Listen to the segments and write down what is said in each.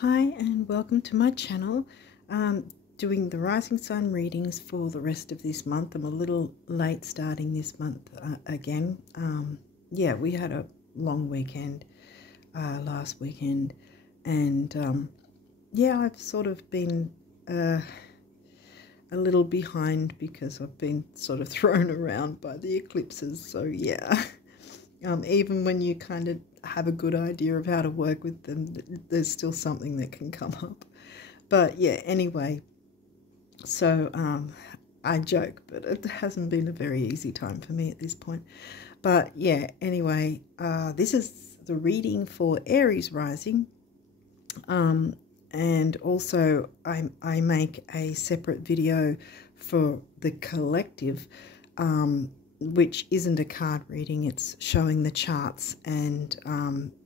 Hi and welcome to my channel. Doing the rising sign readings for the rest of this month. I'm a little late starting this month again. Yeah, we had a long weekend last weekend, and yeah, I've sort of been a little behind because I've been sort of thrown around by the eclipses. So yeah, even when you kind of have a good idea of how to work with them, there's still something that can come up. But yeah, anyway, so I joke, but it hasn't been a very easy time for me at this point. But yeah, anyway, this is the reading for Aries rising. And also I make a separate video for the collective, which isn't a card reading. It's showing the charts and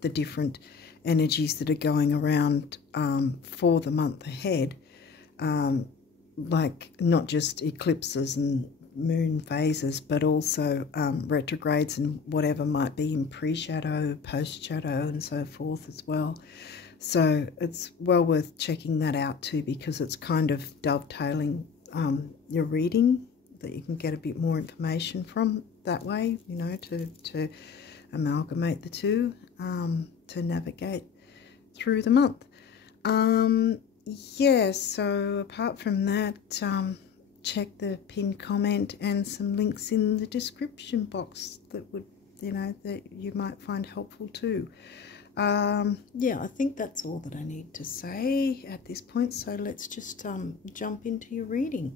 the different energies that are going around for the month ahead, like not just eclipses and moon phases, but also retrogrades and whatever might be in pre-shadow, post-shadow and so forth as well. So it's well worth checking that out too, because it's kind of dovetailing your reading, that you can get a bit more information from that way, you know, to amalgamate the two, to navigate through the month. Yeah, so apart from that, check the pinned comment and some links in the description box that would, you know, that you might find helpful too. Yeah, I think that's all that I need to say at this point. So let's just jump into your reading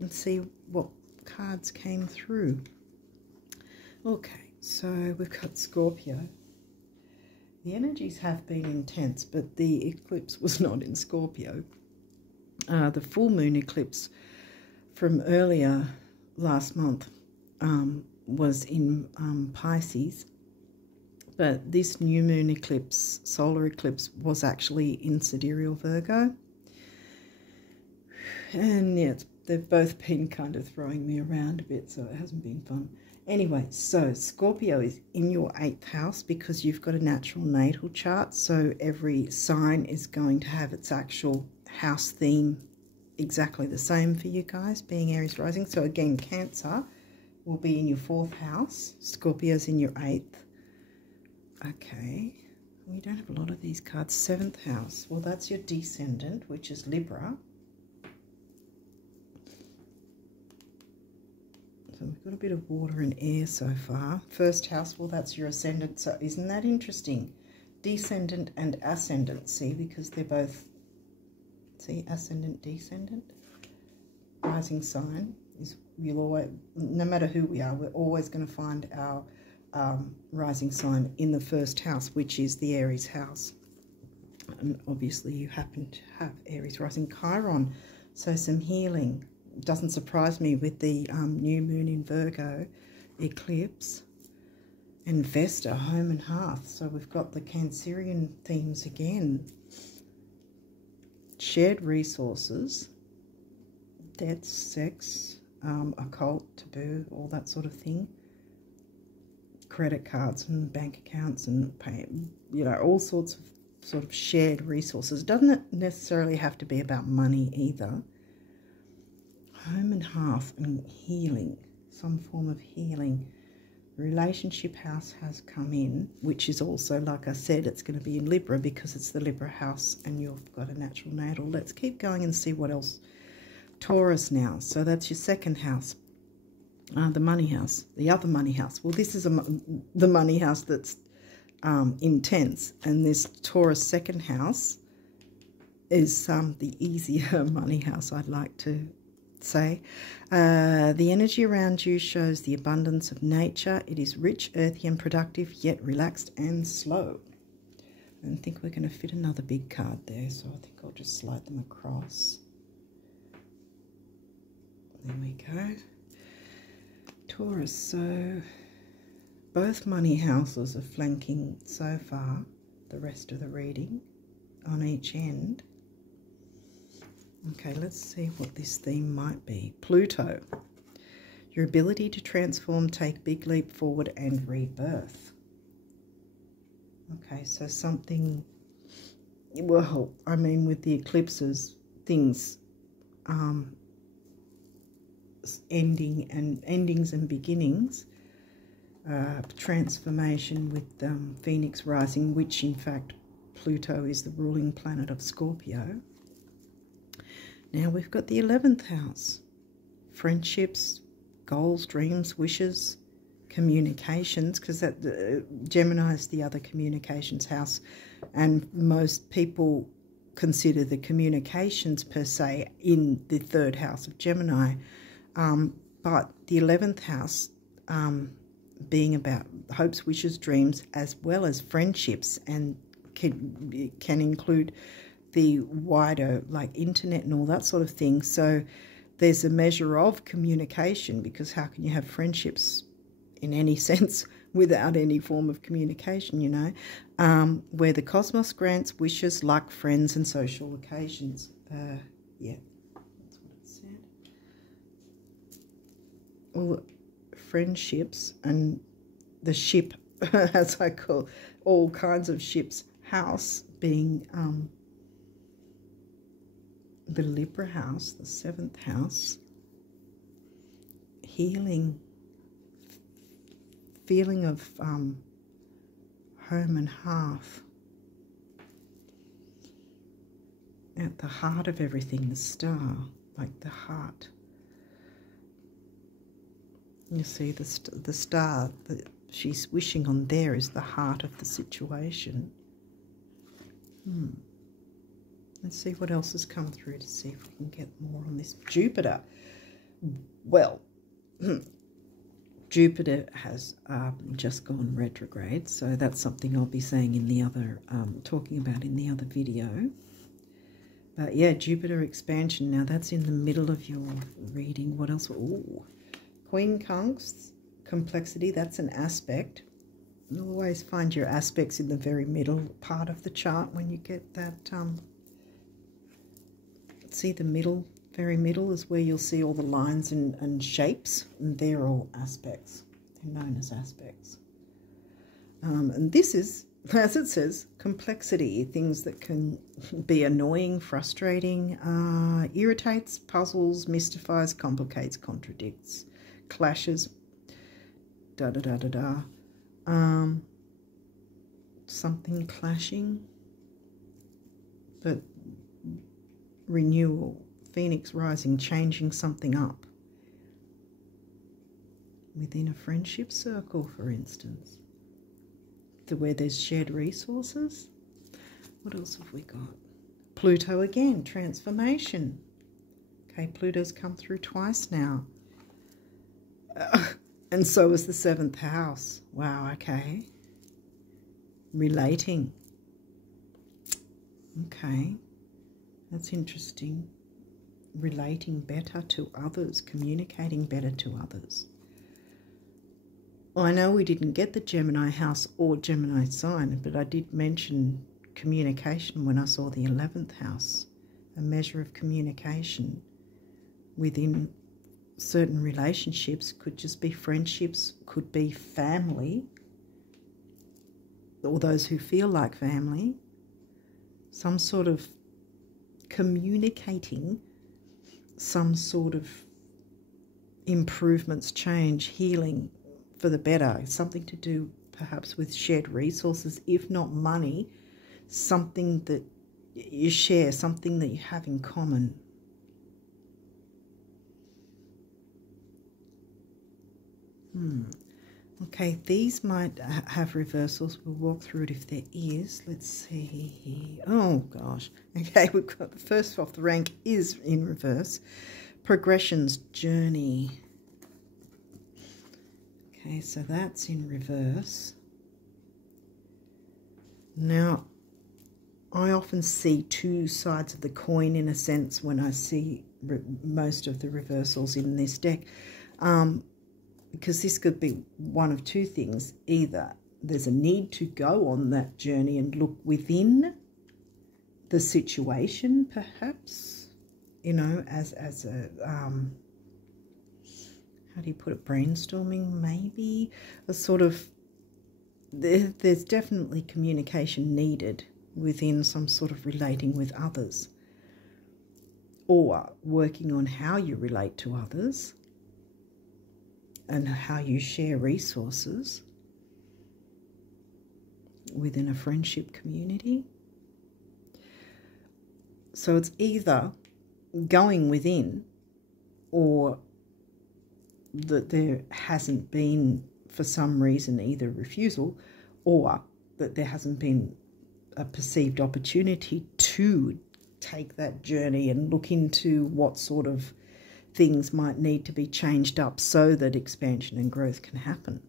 and see what cards came through. Okay, so we've got Scorpio. The energies have been intense, but the eclipse was not in Scorpio. The full moon eclipse from earlier last month was in Pisces. But this new moon eclipse, solar eclipse, was actually in sidereal Virgo. And yeah, they've both been kind of throwing me around a bit, so it hasn't been fun. Anyway, so Scorpio is in your 8th house because you've got a natural natal chart. So every sign is going to have its actual house theme exactly the same for you guys, being Aries rising. So again, Cancer will be in your 4th house. Scorpio's in your 8th. Okay, we don't have a lot of these cards. 7th house, well, that's your descendant, which is Libra. So we've got a bit of water and air so far. 1st house, well, that's your ascendant. So isn't that interesting? Descendant and ascendant, see, because they're both, see, ascendant, descendant. Rising sign is, you'll always, no matter who we are, we're always going to find our rising sign in the 1st house, which is the Aries house. And obviously you happen to have Aries rising Chiron, so some healing. Doesn't surprise me with the new moon in Virgo eclipse. And Vesta, home and hearth, so we've got the Cancerian themes again. Shared resources, debt, sex, occult, taboo, all that sort of thing. Credit cards and bank accounts and pay, you know, all sorts of sort of shared resources. Doesn't necessarily have to be about money either. Home and hearth and healing, some form of healing. Relationship house has come in, which is also, like I said, it's going to be in Libra because it's the Libra house and you've got a natural natal. Let's keep going and see what else. Taurus now, so that's your 2nd house. The money house, the other money house. Well, this is the money house that's intense, and this Taurus 2nd house is the easier money house, I'd like to say. The energy around you shows the abundance of nature. It is rich, earthy and productive, yet relaxed and slow. I don't think we're going to fit another big card there, so I think I'll just slide them across. There we go. Taurus, so both money houses are flanking so far the rest of the reading on each end. Okay, let's see what this theme might be. Pluto, your ability to transform, take big leap forward and rebirth. Okay, so something well, I mean, with the eclipses, things endings and beginnings, transformation with Phoenix rising, which in fact Pluto is the ruling planet of Scorpio. Now we've got the 11th house, friendships, goals, dreams, wishes, communications, because that Gemini is the other communications house, and most people consider the communications per se in the 3rd house of Gemini, but the 11th house being about hopes, wishes, dreams, as well as friendships, and can include the wider like internet and all that sort of thing. So there's a measure of communication, because how can you have friendships in any sense without any form of communication, you know, where the cosmos grants wishes, luck, friends, and social occasions. Yeah, that's what it said. All friendships and the ship, as I call all kinds of ships, house being the Libra house, the 7th house, healing, feeling of home and hearth, at the heart of everything, the star, like the heart. You see the star that she's wishing on there is the heart of the situation. Let's see what else has come through to see if we can get more on this. Jupiter. Well, Jupiter has just gone retrograde, so that's something I'll be saying in the other, talking about in the other video. But yeah, Jupiter expansion. Now that's in the middle of your reading. What else? Ooh, Queen Conchs, complexity. That's an aspect. You always find your aspects in the very middle part of the chart when you get that. See, the middle, very middle is where you'll see all the lines and shapes, and they're all aspects. They're known as aspects. And this is, as it says, complexity, things that can be annoying, frustrating, irritates, puzzles, mystifies, complicates, contradicts, clashes, something clashing, but renewal, Phoenix rising, changing something up within a friendship circle, for instance, to where there's shared resources. What else have we got? Pluto again, transformation. Okay, Pluto's come through twice now. And so is the 7th house. Wow, okay. Relating. Okay. That's interesting. Relating better to others, communicating better to others. Well, I know we didn't get the Gemini house or Gemini sign, but I did mention communication when I saw the 11th house, a measure of communication within certain relationships. Could just be friendships, could be family, or those who feel like family, some sort of communicating some sort of improvements, change, healing for the better, something to do perhaps with shared resources, if not money, something that you share, something that you have in common. Okay, these might have reversals. We'll walk through it if there is. Let's see. Oh, gosh. Okay, we've got the first off the rank is in reverse. Progressions, journey. Okay, so that's in reverse. Now, I often see two sides of the coin in a sense when I see most of the reversals in this deck. Because this could be one of two things. Either there's a need to go on that journey and look within the situation, perhaps, you know, as a, how do you put it, brainstorming, maybe, a sort of, there's definitely communication needed within some sort of relating with others, or working on how you relate to others and how you share resources within a friendship community. So it's either going within, or that there hasn't been, for some reason, either refusal, or that there hasn't been a perceived opportunity to take that journey and look into what sort of things might need to be changed up so that expansion and growth can happen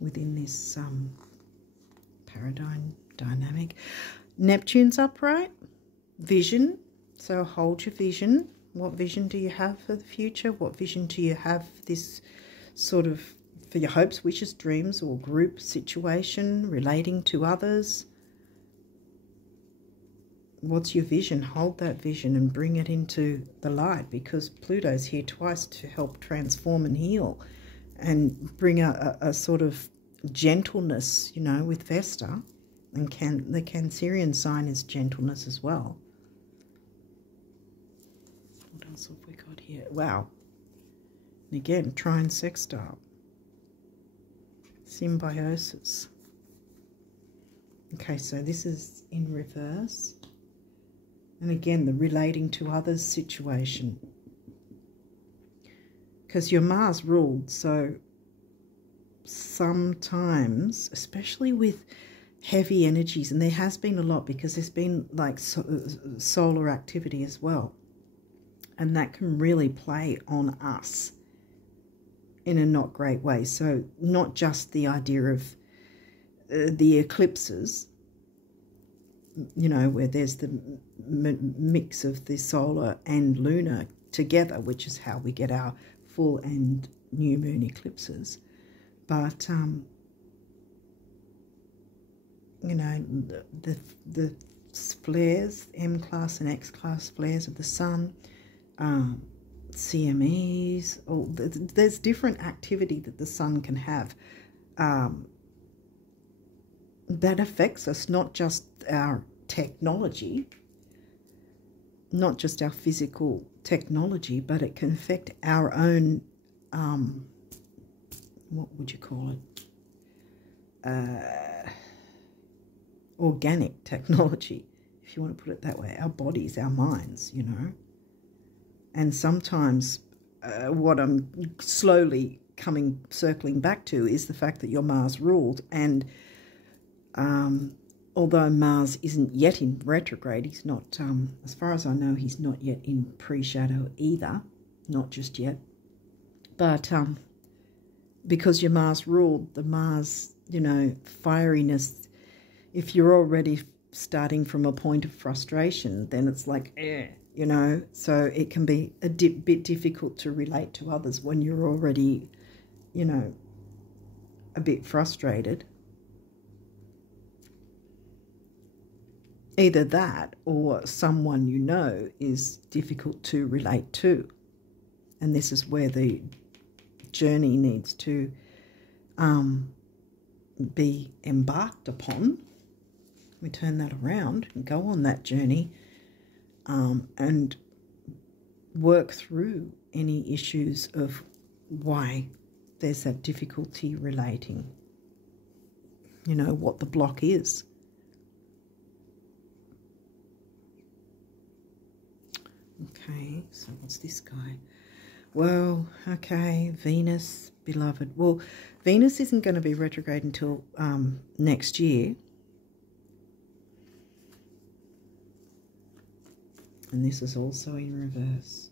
within this paradigm dynamic. Neptune's upright, vision. So hold your vision. What vision do you have for the future? What vision do you have this sort of, for your hopes, wishes, dreams, or group situation relating to others? What's your vision? Hold that vision and bring it into the light, because Pluto's here twice to help transform and heal and bring a sort of gentleness, you know, with Vesta. And the Cancerian sign is gentleness as well. What else have we got here? Wow. And again, trine sextile. Symbiosis. Okay, so this is in reverse. And again, the relating to others situation. Because you're Mars ruled, so sometimes, especially with heavy energies, and there has been a lot because there's been like solar activity as well. And that can really play on us in a not great way. So not just the idea of the eclipses, you know, where there's the mix of the solar and lunar together, which is how we get our full and new moon eclipses. But, you know, the flares, M-class and X-class flares of the sun, CMEs, there's different activity that the sun can have that affects us, not just our technology, not just our physical technology, but it can affect our own, what would you call it? Organic technology, if you want to put it that way, our bodies, our minds, you know. And sometimes what I'm slowly circling back to is the fact that you're Mars ruled, and although Mars isn't yet in retrograde, he's not, as far as I know, he's not yet in pre-shadow either, not just yet. But because you're Mars ruled, the Mars, you know, fieriness, if you're already starting from a point of frustration, then it's like, you know, so it can be a bit difficult to relate to others when you're already, you know, a bit frustrated. Either that or someone you know is difficult to relate to. And this is where the journey needs to be embarked upon. We turn that around and go on that journey and work through any issues of why there's that difficulty relating, you know, what the block is. Okay, so what's this guy? Well, okay, Venus, beloved. Well, Venus isn't going to be retrograde until next year. And this is also in reverse.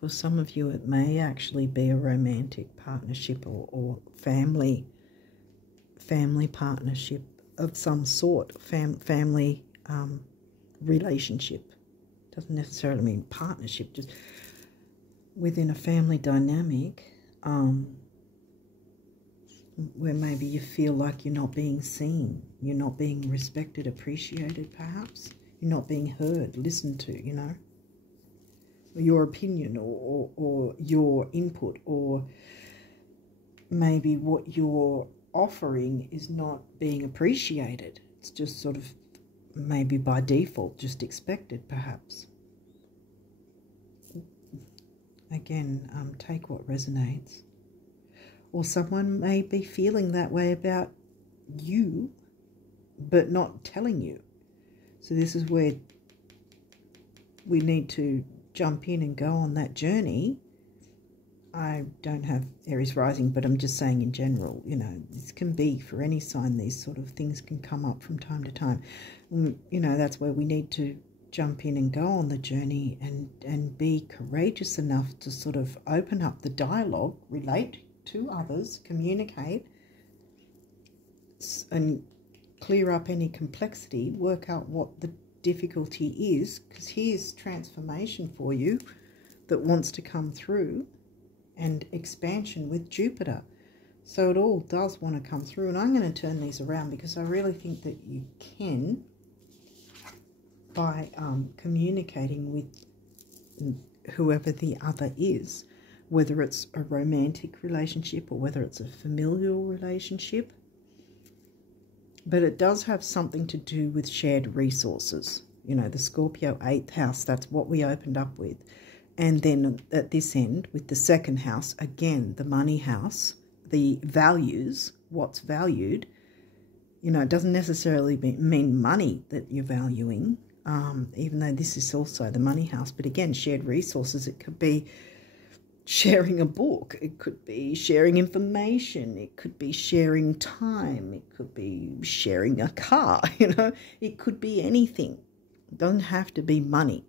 For some of you, it may actually be a romantic partnership or family partnership of some sort, family relationship. Doesn't necessarily mean partnership, just within a family dynamic, where maybe you feel like you're not being seen, you're not being respected, appreciated perhaps, you're not being heard, listened to, you know. your opinion or your input, or maybe what you're offering is not being appreciated. It's just sort of maybe by default just expected, perhaps. Again, take what resonates. Or someone may be feeling that way about you, but not telling you. So this is where we need to jump in and go on that journey. I don't have Aries rising, but I'm just saying in general, you know, this can be for any sign. These sort of things can come up from time to time. You know, that's where we need to jump in and go on the journey and be courageous enough to sort of open up the dialogue, relate to others, communicate, and clear up any complexity, work out what the difficulty is, because here's transformation for you that wants to come through, and expansion with Jupiter. So it all does want to come through, and I'm going to turn these around because I really think that you can, by communicating with whoever the other is, whether it's a romantic relationship or whether it's a familial relationship. But it does have something to do with shared resources. You know, the Scorpio 8th house, that's what we opened up with. And then at this end, with the 2nd house, again, the money house, the values, what's valued. You know, it doesn't necessarily mean money that you're valuing, even though this is also the money house. But again, shared resources, it could be sharing a book, it could be sharing information, it could be sharing time, it could be sharing a car, you know, it could be anything. It doesn't have to be money,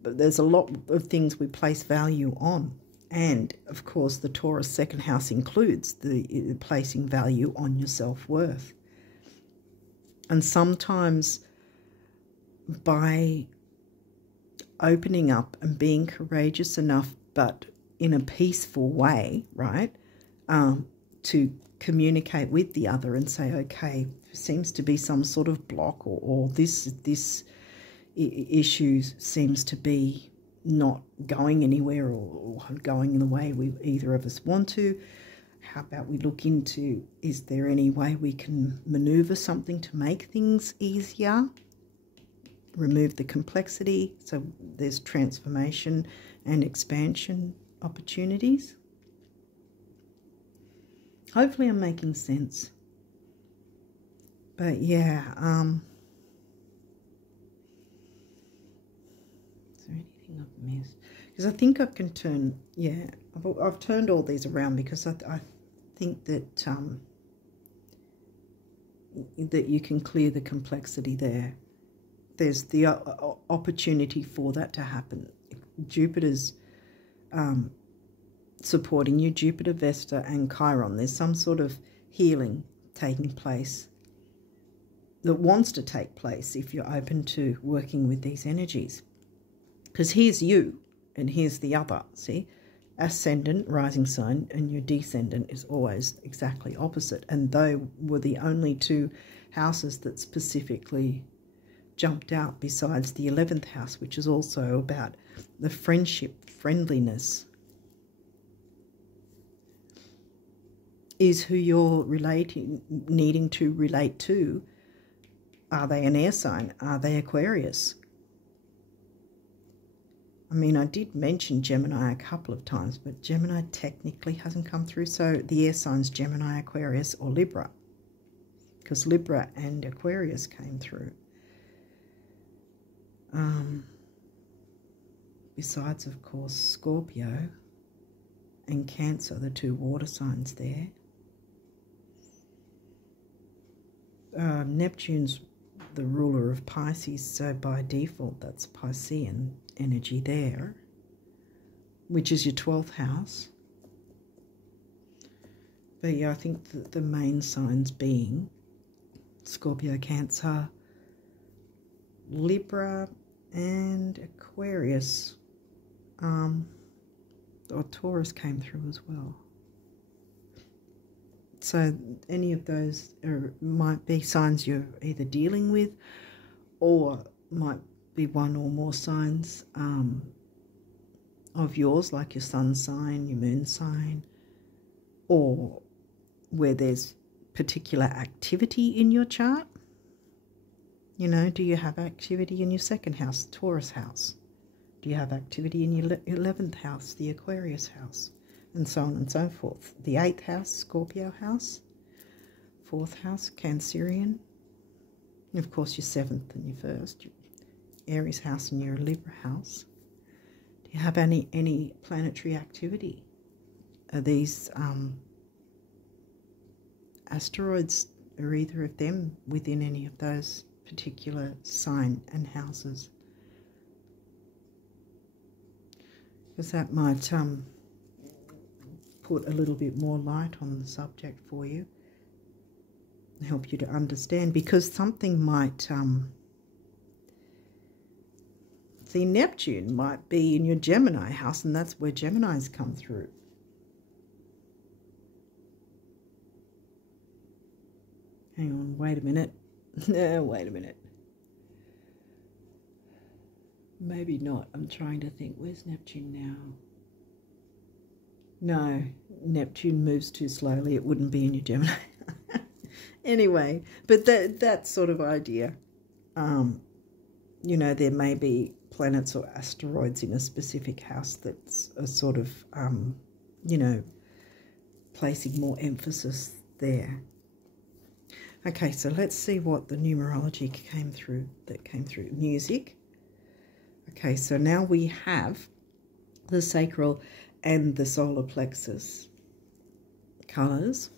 but there's a lot of things we place value on. And of course the Taurus 2nd house includes the placing value on your self-worth. And sometimes by opening up and being courageous enough, but in a peaceful way, right, to communicate with the other and say, okay, seems to be some sort of block, or this issue seems to be not going anywhere or going in the way we either of us want to. How about we look into, is there any way we can maneuver something to make things easier? Remove the complexity, so there's transformation and expansion opportunities. Hopefully I'm making sense. But yeah, is there anything I've missed? Because I think I can turn, yeah, I've turned all these around because I think that that you can clear the complexity there. There's the opportunity for that to happen. Jupiter's supporting you, Jupiter, Vesta and Chiron. There's some sort of healing taking place that wants to take place if you're open to working with these energies. Because here's you and here's the other, see? Ascendant, rising sign, and your descendant is always exactly opposite. And they were the only two houses that specifically jumped out, besides the 11th house, which is also about the friendship, friendliness, is who you're needing to relate to. Are they an air sign? Are they Aquarius? I mean, I did mention Gemini a couple of times, but Gemini technically hasn't come through. So the air signs Gemini, Aquarius, or Libra, because Libra and Aquarius came through. Besides, of course, Scorpio and Cancer, the two water signs there. Neptune's the ruler of Pisces, so by default that's Piscean energy there, which is your 12th house. But yeah, I think the main signs being Scorpio, Cancer, Libra and Aquarius, or Taurus came through as well. So any of those might be signs you're either dealing with, or might be one or more signs of yours, like your sun sign, your moon sign, or where there's particular activity in your chart. You know, do you have activity in your second house, Taurus house? Do you have activity in your 11th house, the Aquarius house? And so on and so forth. The 8th house, Scorpio house. 4th house, Cancerian. And of course, your 7th and your 1st, your Aries house and your Libra house. Do you have any planetary activity? Are these asteroids, are either of them within any of those particular sign and houses? Because that might put a little bit more light on the subject for you, help you to understand, because something might, see, Neptune might be in your Gemini house, and that's where Geminis come through. Hang on, wait a minute. Wait a minute. Maybe not. I'm trying to think. Where's Neptune now? No, Neptune moves too slowly. It wouldn't be in your Gemini. Anyway, but that sort of idea. You know, there may be planets or asteroids in a specific house that's a sort of, you know, placing more emphasis there. Okay, so let's see what the numerology came through. Music. Okay, so now we have the sacral and the solar plexus colors.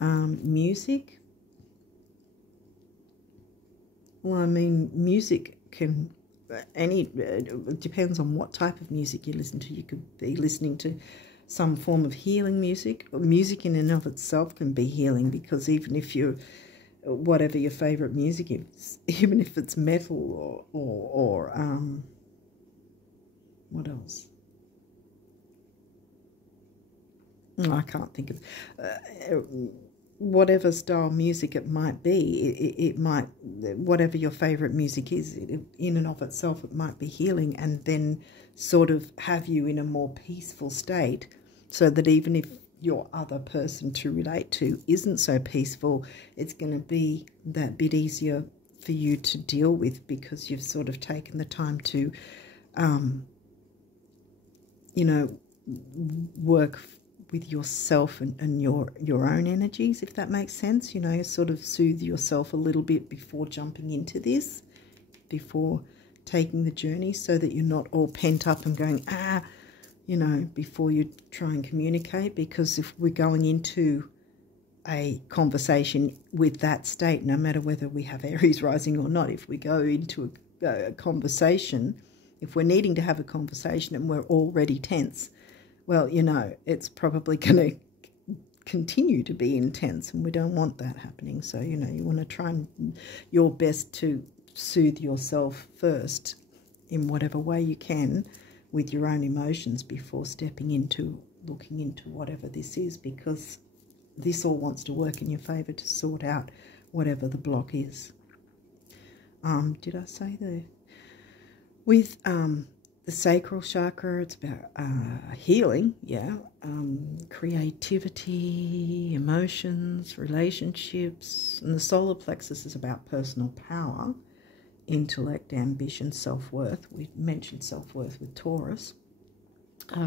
Music. Well, I mean, music can, it depends on what type of music you listen to. You could be listening to some form of healing music. Music in and of itself can be healing, because even if you're, whatever your favourite music is, even if it's metal or what else? I can't think of, whatever style music it might be, it might, whatever your favourite music is, in and of itself, it might be healing, and then sort of have you in a more peaceful state, so that even if your other person to relate to isn't so peaceful, it's going to be that bit easier for you to deal with, because you've sort of taken the time to, you know, work with yourself and your own energies, if that makes sense. You know, sort of soothe yourself a little bit before jumping into this, before taking the journey, so that you're not all pent up and going, you know, before you try and communicate. Because if we're going into a conversation with that state, no matter whether we have Aries rising or not, if we go into a conversation, if we're needing to have a conversation and we're already tense, well, you know, it's probably going to continue to be intense, and we don't want that happening. So, you know, you want to try your best to soothe yourself first in whatever way you can with your own emotions before stepping into looking into whatever this is, because this all wants to work in your favour to sort out whatever the block is. Did I say the... With the sacral chakra, it's about healing, creativity, emotions, relationships. And the solar plexus is about personal power, intellect, ambition, self-worth. We mentioned self-worth with Taurus.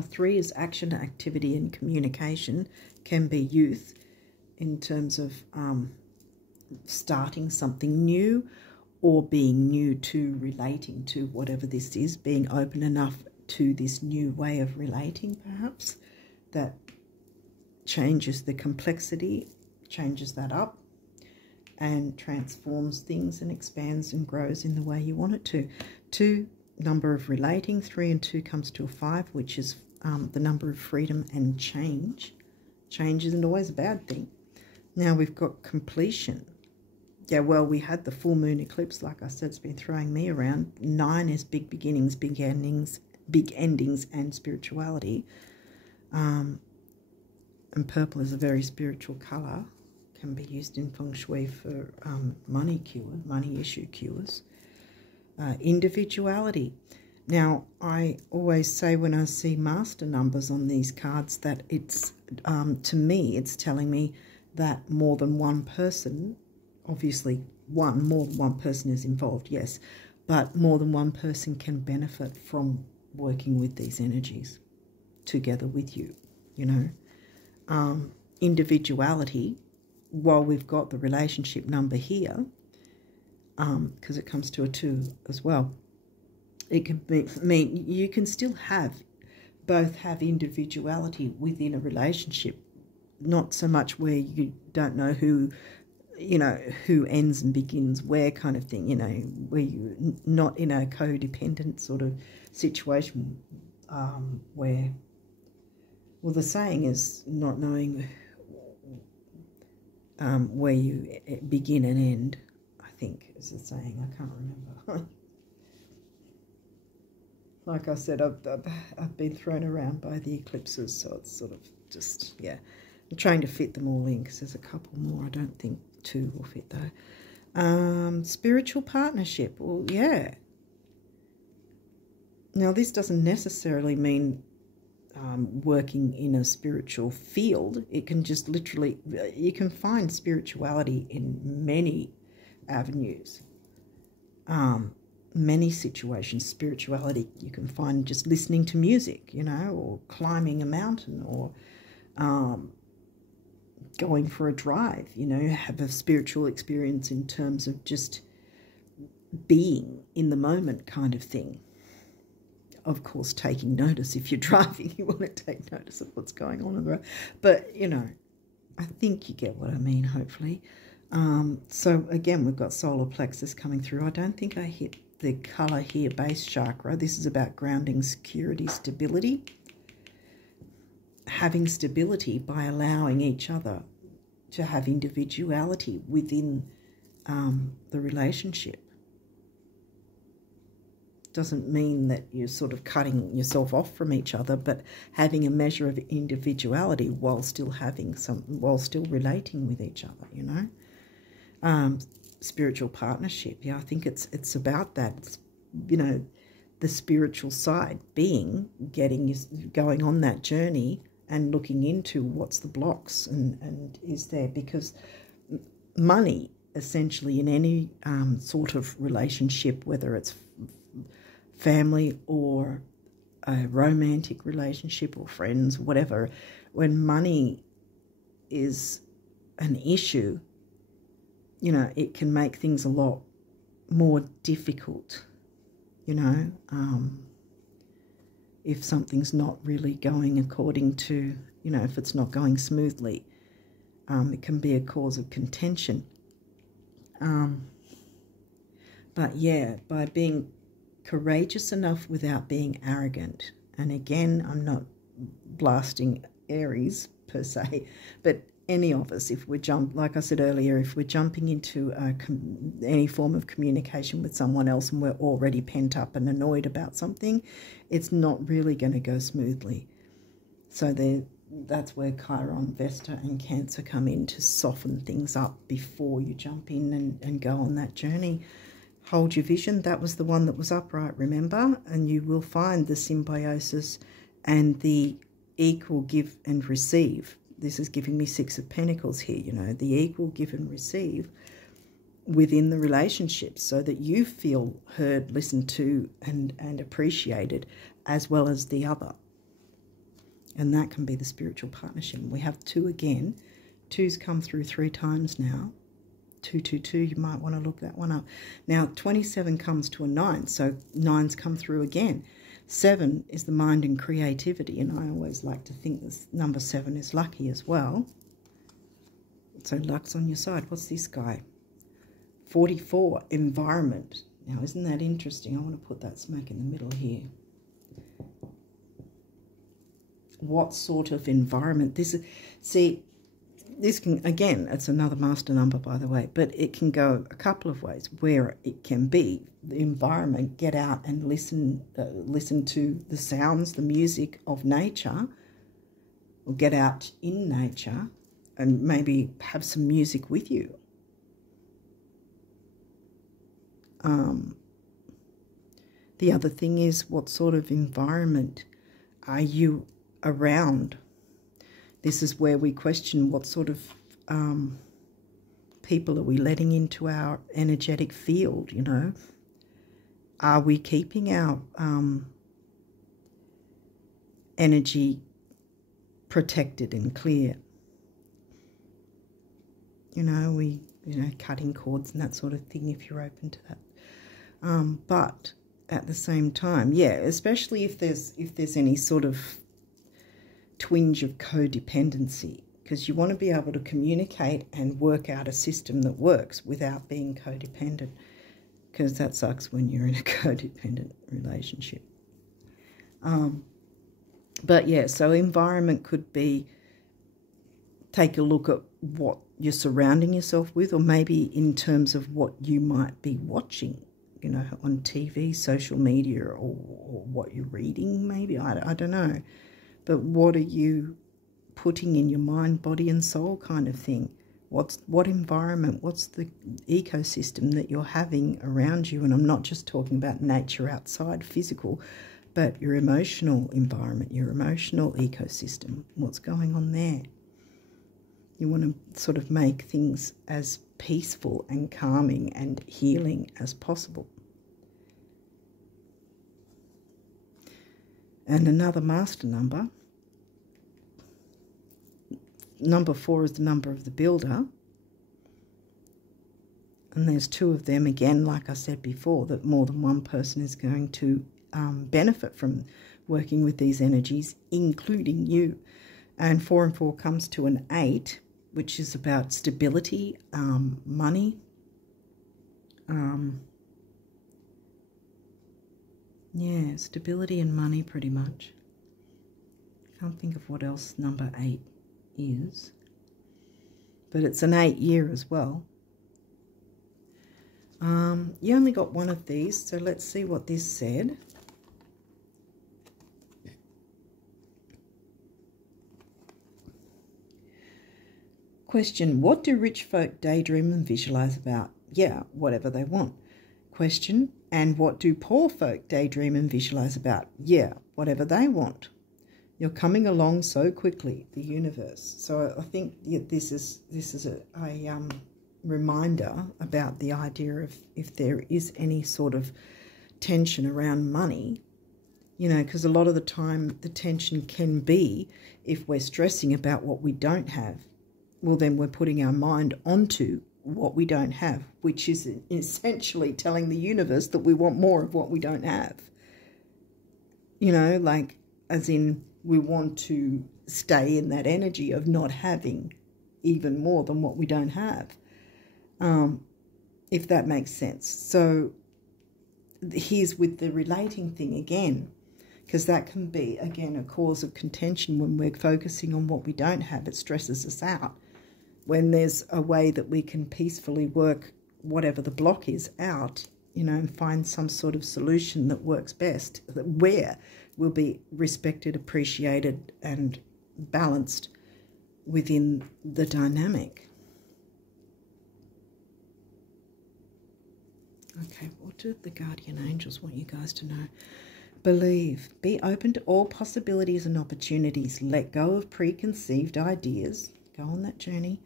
3 is action, activity, and communication. Can be youth in terms of starting something new, or being new to relating to whatever this is, being open enough to this new way of relating, perhaps, that changes the complexity, changes that up, and transforms things and expands and grows in the way you want it to. 2, number of relating. 3 and 2 comes to a 5, which is the number of freedom and change. Change isn't always a bad thing. Now we've got completion. Yeah, well, we had the full moon eclipse, like I said, it's been throwing me around. 9 is big beginnings, big endings, and spirituality. And purple is a very spiritual colour. Can be used in feng shui for money issue cures. Individuality. Now, I always say when I see master numbers on these cards that it's, to me, it's telling me that more than one person, obviously more than one person is involved, yes, but more than one person can benefit from working with these energies together with you, you know. Individuality, while we've got the relationship number here, because it comes to a 2 as well, it can mean you can still both have individuality within a relationship, not so much where you don't know who, you know, who ends and begins where kind of thing, you know, where you're not in a codependent sort of situation where, well, the saying is not knowing where you begin and end, I think is the saying. I can't remember. Like I said, I've been thrown around by the eclipses, so it's sort of just, yeah. I'm trying to fit them all in because there's a couple more. I don't think 2 will fit though. Spiritual partnership. Well, yeah. Now, this doesn't necessarily mean working in a spiritual field. It can just literally, you can find spirituality in many avenues. Many situations. Spirituality you can find just listening to music, you know, or climbing a mountain, or going for a drive, you know, have a spiritual experience in terms of just being in the moment kind of thing. Of course, taking notice. If you're driving, you want to take notice of what's going on the road. But, you know, I think you get what I mean, hopefully. So, again, we've got solar plexus coming through. I don't think I hit the colour here, base chakra. This is about grounding, security, stability. Having stability by allowing each other to have individuality within the relationship. Doesn't mean that you're sort of cutting yourself off from each other, but having a measure of individuality while still relating with each other, you know. Spiritual partnership, yeah, I think it's about that. It's, you know, the spiritual side being going on that journey and looking into what's the blocks and is there, because money essentially in any sort of relationship, whether it's family or a romantic relationship or friends, whatever, when money is an issue, you know, it can make things a lot more difficult, you know, if something's not really going according to, you know, if it's not going smoothly, it can be a cause of contention. But yeah, by being courageous enough without being arrogant, and again, I'm not blasting Aries per se, but any of us, if we're like I said earlier, if we're jumping into any form of communication with someone else and we're already pent up and annoyed about something, it's not really going to go smoothly. So that's where Chiron, Vesta and Cancer come in to soften things up before you jump in and go on that journey. Hold your vision. That was the one that was upright, remember? And you will find the symbiosis and the equal give and receive. This is giving me 6 of Pentacles here, you know, the equal give and receive within the relationship, so that you feel heard, listened to, and appreciated, as well as the other. And that can be the spiritual partnership. We have 2 again. 2's come through 3 times now. 222, you might want to look that one up. Now, 27 comes to a 9, so 9's come through again. 7 is the mind and creativity, and I always like to think this number 7 is lucky as well. So luck's on your side. What's this guy? 44, environment. Now, isn't that interesting? I want to put that smoke in the middle here. What sort of environment? This is, see, this can, again, it's another master number, by the way, but it can go a couple of ways where it can be the environment, get out and listen to the sounds, the music of nature, or get out in nature and maybe have some music with you. The other thing is, what sort of environment are you around? This is where we question what sort of people are we letting into our energetic field, you know? Are we keeping our energy protected and clear? You know, cutting cords and that sort of thing, if you're open to that. But at the same time, yeah, especially if there's any sort of twinge of codependency, because you want to be able to communicate and work out a system that works without being codependent, because that sucks when you're in a codependent relationship. But yeah, so environment could be, take a look at what you're surrounding yourself with, or maybe in terms of what you might be watching, you know, on TV, social media, or what you're reading, maybe. I don't know. But what are you putting in your mind, body and soul kind of thing? What environment, what's the ecosystem that you're having around you? And I'm not just talking about nature outside, physical, but your emotional environment, your emotional ecosystem. What's going on there? You want to sort of make things as peaceful and calming and healing as possible. And another master number. Number 4 is the number of the builder. And there's 2 of them, again, like I said before, that more than one person is going to benefit from working with these energies, including you. And 4 and 4 comes to an 8, which is about stability, money. Yeah, stability and money, pretty much. Can't think of what else number 8 is. But it's an 8 year as well. You only got one of these, so let's see what this said. Question, what do rich folk daydream and visualize about? Yeah, whatever they want. Question, and what do poor folk daydream and visualize about? Yeah, whatever they want. You're coming along so quickly, the universe. So I think this is a reminder about the idea of if there is any sort of tension around money, you know, because a lot of the time the tension can be if we're stressing about what we don't have. Well, then we're putting our mind onto what we don't have, which is essentially telling the universe that we want more of what we don't have. You know, like, as in, we want to stay in that energy of not having even more than what we don't have, if that makes sense. So here's with the relating thing again, because that can be, again, a cause of contention when we're focusing on what we don't have. It stresses us out. When there's a way that we can peacefully work whatever the block is out, you know, and find some sort of solution that works best, where we'll be respected, appreciated, and balanced within the dynamic. Okay, what do the guardian angels want you guys to know? Believe. Be open to all possibilities and opportunities. Let go of preconceived ideas. Go on that journey.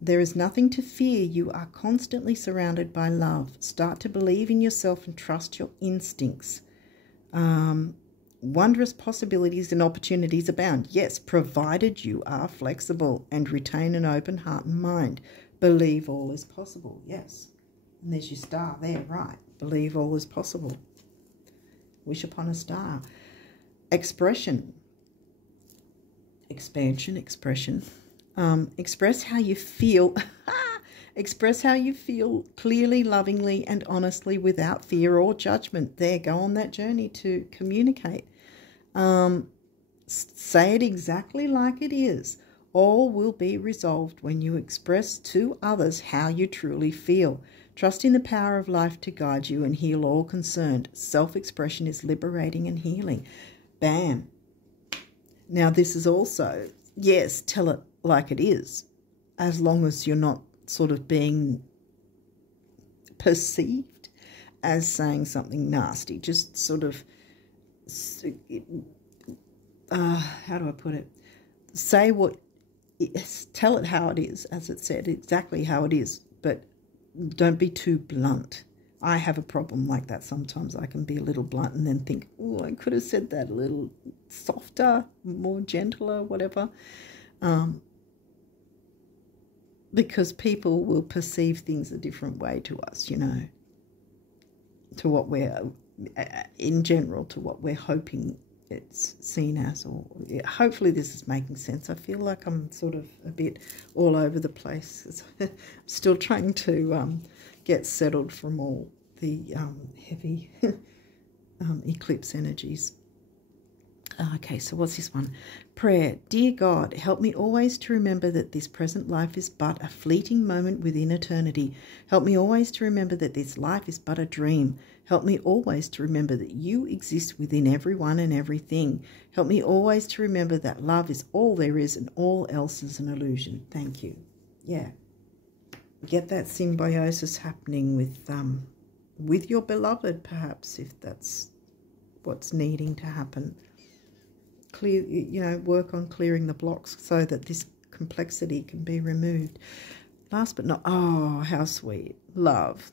There is nothing to fear. You are constantly surrounded by love. Start to believe in yourself and trust your instincts. Wondrous possibilities and opportunities abound. Yes, provided you are flexible and retain an open heart and mind. Believe all is possible. Yes. And there's your star there, right? Believe all is possible. Wish upon a star. Expression. Expansion, expression. Express how you feel. Express how you feel clearly, lovingly, and honestly without fear or judgment. There, go on that journey to communicate. Say it exactly like it is. All will be resolved when you express to others how you truly feel. Trusting the power of life to guide you and heal all concerned. Self-expression is liberating and healing. Bam. Now this is also, yes, tell it like it is, as long as you're not sort of being perceived as saying something nasty. Just sort of, how do I put it? Say what, tell it how it is, as it said, exactly how it is, but don't be too blunt. I have a problem like that sometimes. I can be a little blunt and then think, oh, I could have said that a little softer, more gentler, whatever. Because people will perceive things a different way to us, you know, to what we're, in general, to what we're hoping it's seen as. Or hopefully this is making sense. I feel like I'm sort of a bit all over the place. I'm still trying to get settled from all the heavy eclipse energies. Okay, so what's this one? Prayer. Dear God, help me always to remember that this present life is but a fleeting moment within eternity. Help me always to remember that this life is but a dream. Help me always to remember that you exist within everyone and everything. Help me always to remember that love is all there is and all else is an illusion. Thank you. Yeah. Get that symbiosis happening with your beloved, perhaps, if that's what's needing to happen. Clear, you know, work on clearing the blocks so that this complexity can be removed. Last but not, oh, how sweet. Love.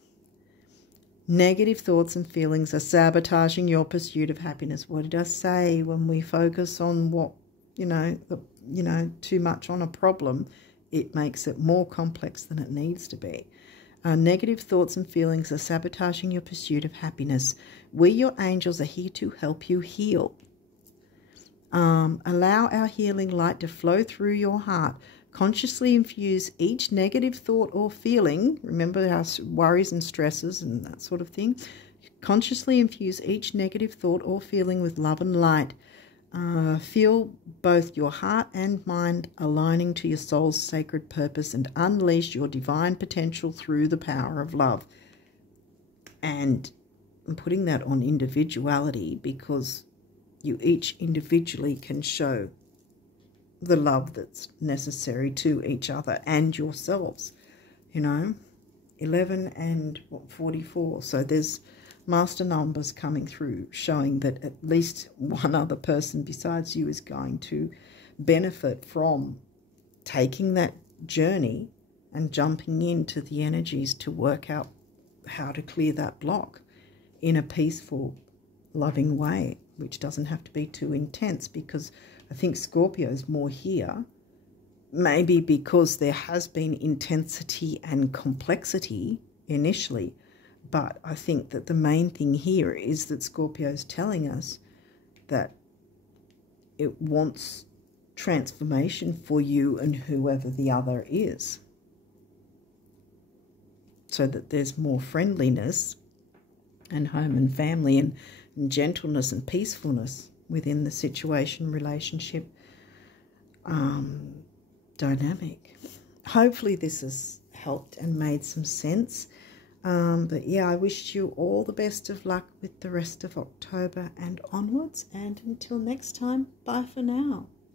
Negative thoughts and feelings are sabotaging your pursuit of happiness. What did I say? When we focus on what, too much on a problem, it makes it more complex than it needs to be. Negative thoughts and feelings are sabotaging your pursuit of happiness. We, your angels, are here to help you heal. Allow our healing light to flow through your heart. Consciously infuse each negative thought or feeling. Remember our worries and stresses and that sort of thing. Consciously infuse each negative thought or feeling with love and light. Feel both your heart and mind aligning to your soul's sacred purpose and unleash your divine potential through the power of love. And I'm putting that on individuality because you each individually can show the love that's necessary to each other and yourselves, 11 and 44. So there's master numbers coming through showing that at least one other person besides you is going to benefit from taking that journey and jumping into the energies to work out how to clear that block in a peaceful, loving way, which doesn't have to be too intense, because I think Scorpio's more here, maybe because there has been intensity and complexity initially. But I think that the main thing here is that Scorpio's telling us that it wants transformation for you and whoever the other is, so that there's more friendliness and home and family and gentleness and peacefulness within the situation, relationship, dynamic. Hopefully this has helped and made some sense. But yeah, I wish you all the best of luck with the rest of October and onwards. And until next time, bye for now.